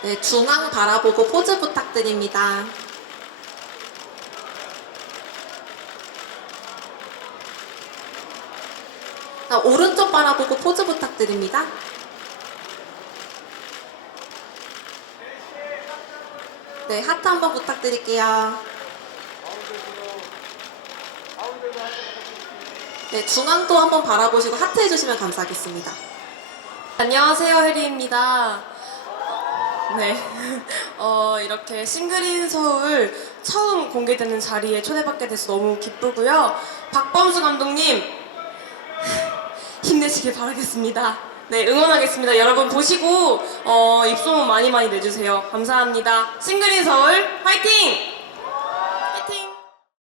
네, 중앙 바라보고 포즈 부탁드립니다. 자, 오른쪽 바라보고 포즈 부탁드립니다. 네, 하트 한번 부탁드릴게요. 네, 중앙도 한번 바라보시고 하트 해주시면 감사하겠습니다. 안녕하세요, 혜리입니다. 네. 어, 이렇게 싱글인 서울 처음 공개되는 자리에 초대받게 돼서 너무 기쁘고요. 박범수 감독님, 힘내시길 바라겠습니다. 네, 응원하겠습니다. 여러분 보시고, 어, 입소문 많이 많이 내주세요. 감사합니다. 싱글인 서울, 화이팅!